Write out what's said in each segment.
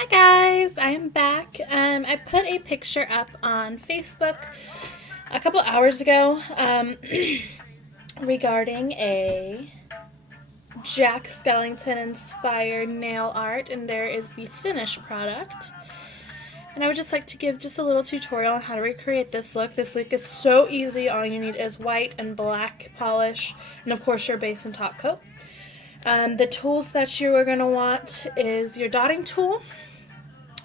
Hi guys, I am back. I put a picture up on Facebook a couple hours ago regarding a Jack Skellington inspired nail art, and there is the finished product. And I would just like to give just a little tutorial on how to recreate this look. This look is so easy. All you need is white and black polish, and of course your base and top coat. The tools that you are going to want is your dotting tool.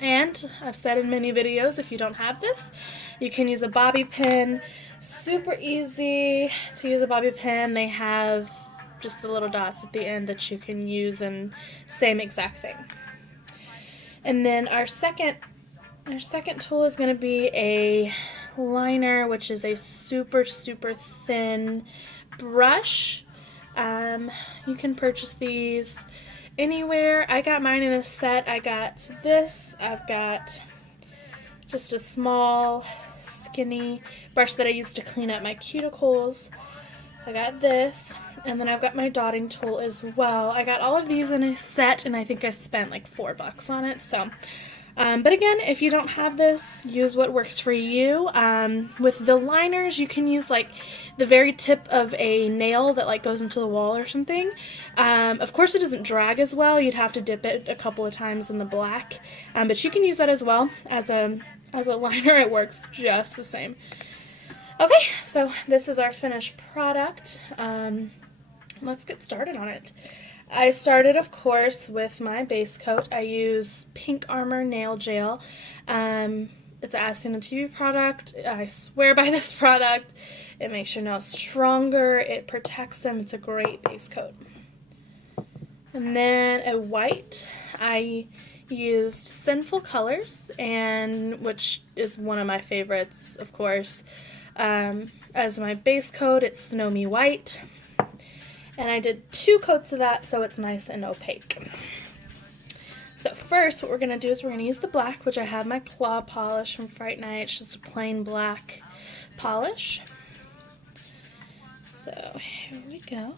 And I've said in many videos, if you don't have this, you can use a bobby pin. Super easy to use a bobby pin. They have just the little dots at the end that you can use, and same exact thing. And then our second tool is going to be a liner, which is a super thin brush. You can purchase these anywhere. I got mine in a set. I got this. I've got just a small, skinny brush that I use to clean up my cuticles. I got this, and then I've got my dotting tool as well. I got all of these in a set, and I think I spent like $4 on it. So, but again, if you don't have this, use what works for you. With the liners, you can use like the very tip of a nail that like goes into the wall or something. Of course, it doesn't drag as well. You'd have to dip it a couple of times in the black, but you can use that as well as a liner. It works just the same. Okay, so this is our finished product. Let's get started on it. I started, of course, with my base coat. I use Pink Armor Nail Gel. It's an Aston TV product. I swear by this product. It makes your nails stronger. It protects them. It's a great base coat. And then a white. I used Sinful Colors, and which is one of my favorites, of course. As my base coat, it's Snow Me White. And I did 2 coats of that so it's nice and opaque. So first, what we're going to do is we're going to use the black, which I have my claw polish from Fright Night. It's just a plain black polish. So here we go.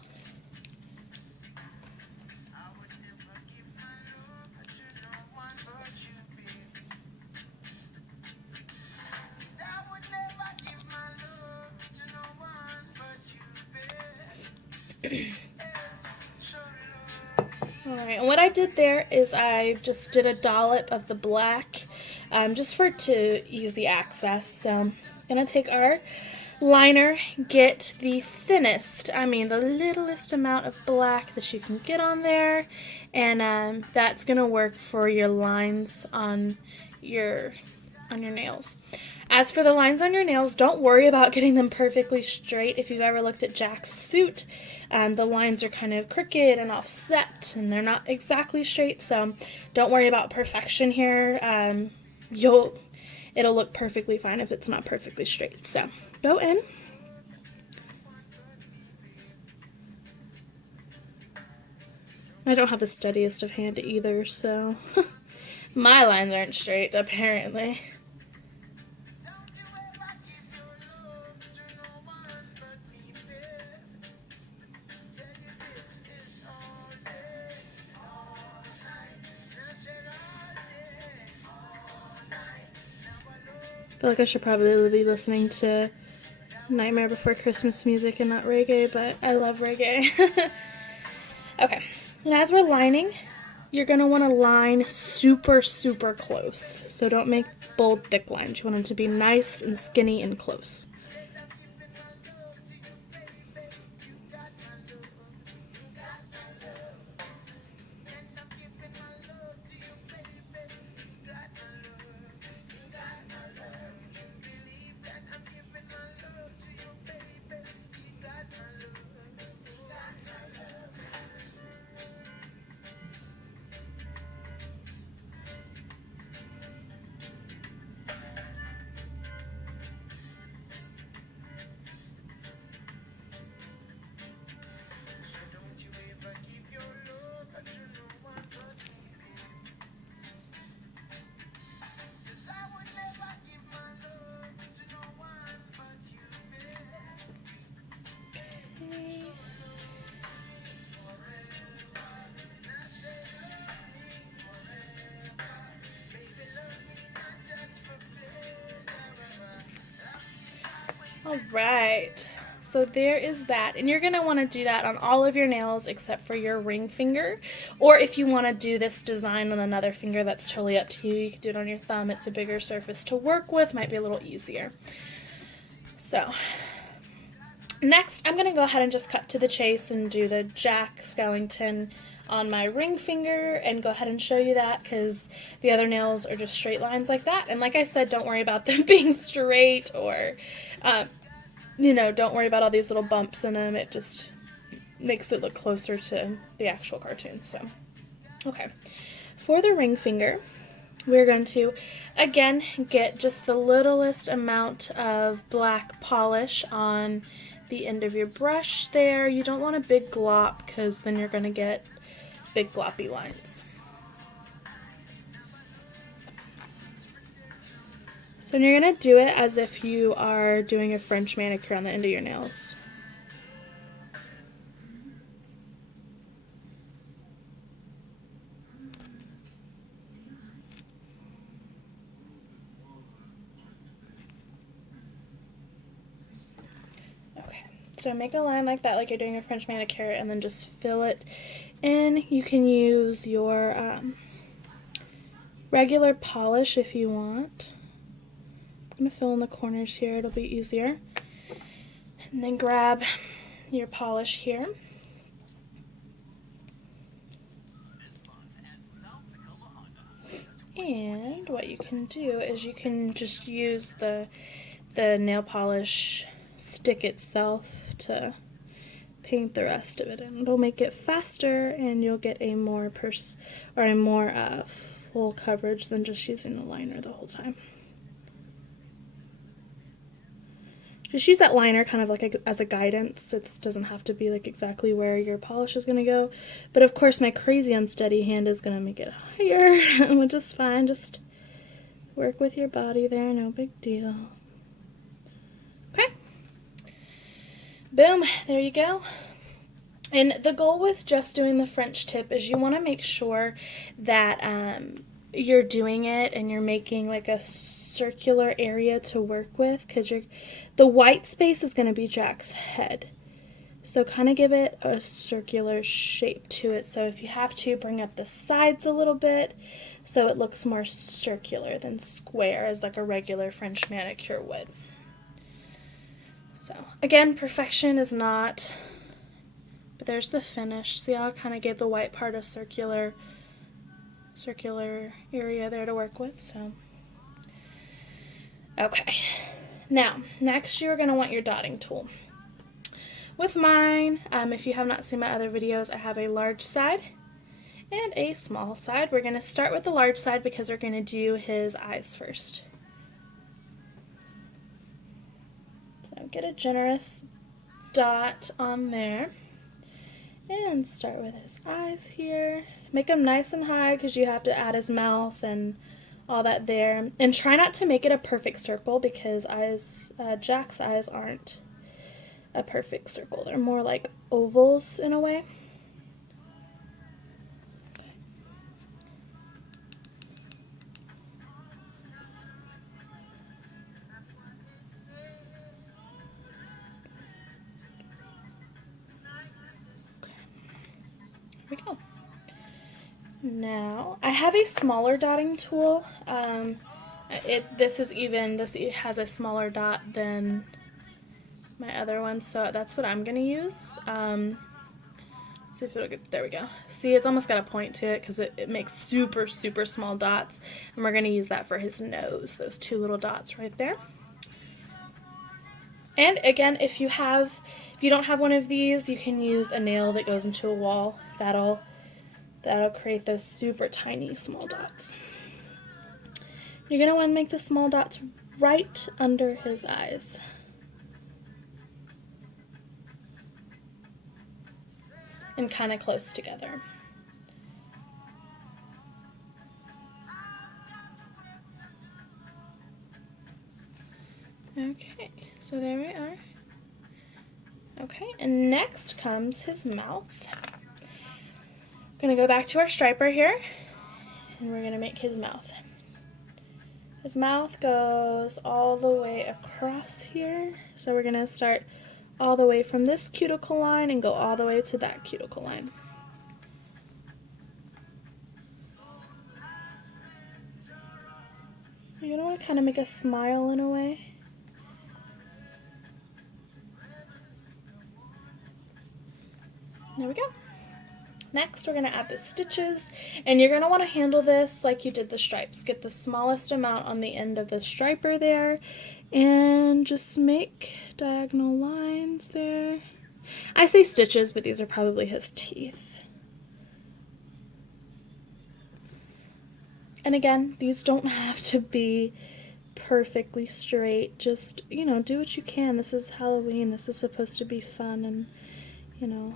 Alright, and what I did there is I just did a dollop of the black, just for it to easy access. So I'm going to take our liner, get the thinnest, the littlest amount of black that you can get on there, and that's going to work for your lines on your nails. As for the lines on your nails, don't worry about getting them perfectly straight. If you've ever looked at Jack's suit, the lines are kind of crooked and offset, and they're not exactly straight, so don't worry about perfection here. It'll look perfectly fine if it's not perfectly straight. So go in. I don't have the steadiest of hand either, so my lines aren't straight, apparently. I feel like I should probably be listening to Nightmare Before Christmas music and not reggae, but I love reggae. Okay, and as we're lining, you're going to want to line super close. So don't make bold, thick lines. You want them to be nice and skinny and close. All right, so there is that, and you're going to want to do that on all of your nails except for your ring finger, or if you want to do this design on another finger, that's totally up to you. You can do it on your thumb. It's a bigger surface to work with, might be a little easier. So next, I'm going to go ahead and just cut to the chase and do the Jack Skellington on my ring finger and go ahead and show you that, because the other nails are just straight lines like that. And like I said, don't worry about them being straight, or you know, don't worry about all these little bumps in them. It just makes it look closer to the actual cartoon. So, okay. For the ring finger, we're going to, again, get just the littlest amount of black polish on the end of your brush there. You don't want a big glop, because then you're going to get big gloppy lines. So you're going to do it as if you are doing a French manicure on the end of your nails. Okay, so make a line like that, like you're doing a French manicure, and then just fill it in. You can use your regular polish if you want. I'm going to fill in the corners here, it'll be easier. And then grab your polish here. And what you can do is you can just use the nail polish stick itself to paint the rest of it in. It'll make it faster, and you'll get a more full coverage than just using the liner the whole time. Just use that liner kind of like as a guidance. It doesn't have to be like exactly where your polish is going to go. But of course my crazy unsteady hand is going to make it higher, which is fine. Just work with your body there, no big deal. Okay. Boom, there you go. And the goal with just doing the French tip is you want to make sure that you're doing it and you're making like a circular area to work with, because the white space is going to be Jack's head. So kind of give it a circular shape to it. So if you have to, bring up the sides a little bit so it looks more circular than square as like a regular French manicure would. So again, perfection is not, but there's the finish. See how I kind of gave the white part a circular area there to work with. So okay, now next you're going to want your dotting tool. With mine, if you have not seen my other videos, I have a large side and a small side. We're going to start with the large side because we're going to do his eyes first. So get a generous dot on there and start with his eyes here. Make them nice and high because you have to add his mouth and all that there. And try not to make it a perfect circle, because Jack's eyes aren't a perfect circle. They're more like ovals in a way. Here we go. Now, I have a smaller dotting tool. This has a smaller dot than my other one, so that's what I'm going to use. See if it'll get, there we go. See, it's almost got a point to it because it makes super, super small dots, and we're going to use that for his nose, those two little dots right there. And again, if you don't have one of these, you can use a nail that goes into a wall. That'll create those super tiny small dots. You're going to want to make the small dots right under his eyes. And kind of close together. Okay, so there we are. Okay, and next comes his mouth. We're going to go back to our striper here, and we're going to make his mouth. His mouth goes all the way across here. So we're going to start all the way from this cuticle line and go all the way to that cuticle line. You're going to want to kind of make a smile in a way. There we go. Next, we're going to add the stitches, and you're going to want to handle this like you did the stripes. Get the smallest amount on the end of the striper there, and just make diagonal lines there. I say stitches, but these are probably his teeth. And again, these don't have to be perfectly straight. Just, you know, do what you can. This is Halloween. This is supposed to be fun and, you know,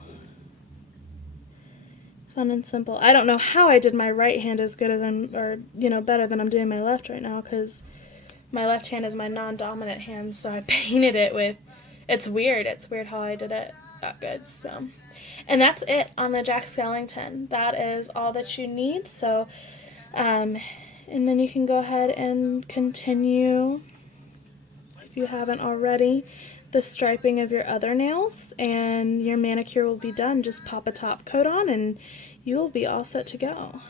fun and simple. I don't know how I did my right hand as good as better than I'm doing my left right now, because my left hand is my non-dominant hand, so I painted it with, it's weird how I did it that good, so. And that's it on the Jack Skellington. That is all that you need, so, and then you can go ahead and continue, if you haven't already, the striping of your other nails, and your manicure will be done. Just pop a top coat on and you will be all set to go.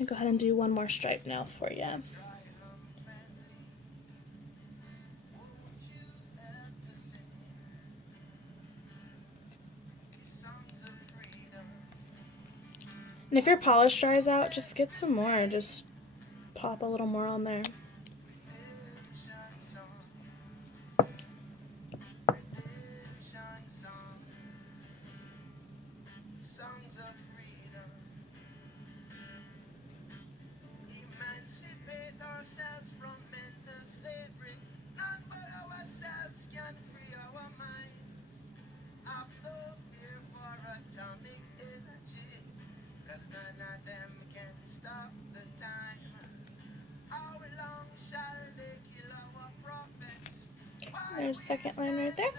I'll go ahead and do one more stripe now for you. And if your polish dries out, just get some more. Just pop a little more on there. There's the second line right there.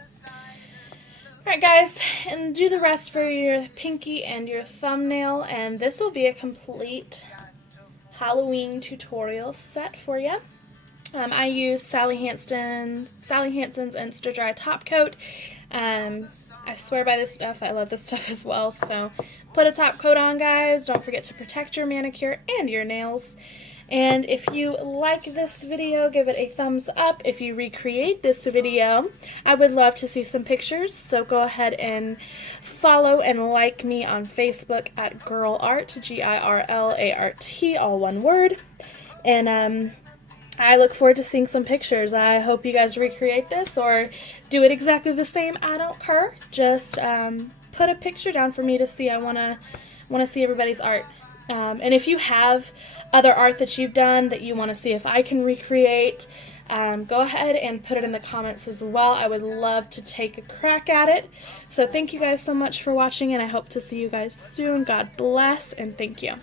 Alright guys, and do the rest for your pinky and your thumbnail, and this will be a complete Halloween tutorial set for you. I use Sally Hansen's Insta Dry Top Coat. I swear by this stuff. I love this stuff as well. So put a top coat on, guys. Don't forget to protect your manicure and your nails. And if you like this video, give it a thumbs up. If you recreate this video, I would love to see some pictures. So go ahead and follow and like me on Facebook at Girl Art, Girlart, all one word. And I look forward to seeing some pictures. I hope you guys recreate this or do it exactly the same. I don't care. Just put a picture down for me to see. I want to see everybody's art. And if you have other art that you've done that you want to see if I can recreate, go ahead and put it in the comments as well. I would love to take a crack at it. So thank you guys so much for watching, and I hope to see you guys soon. God bless, and thank you.